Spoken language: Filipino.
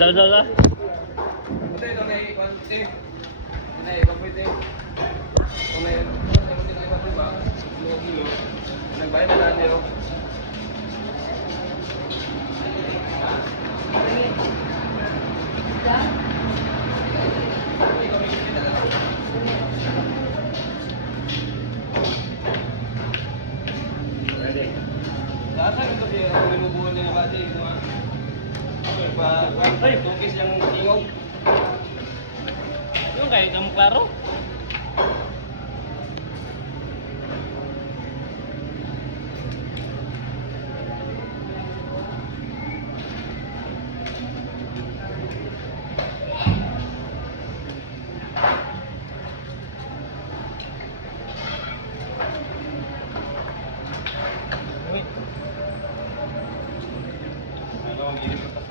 Dala. Ito na ikon si. Na ibang pwede. Kung may ibang ba? Kilo. Nagbayad na niyo. Dasa ito siya binubuhan niya ba din mga ay, tungkis yang ingog. Yung kayo kamu klaro? Ano ang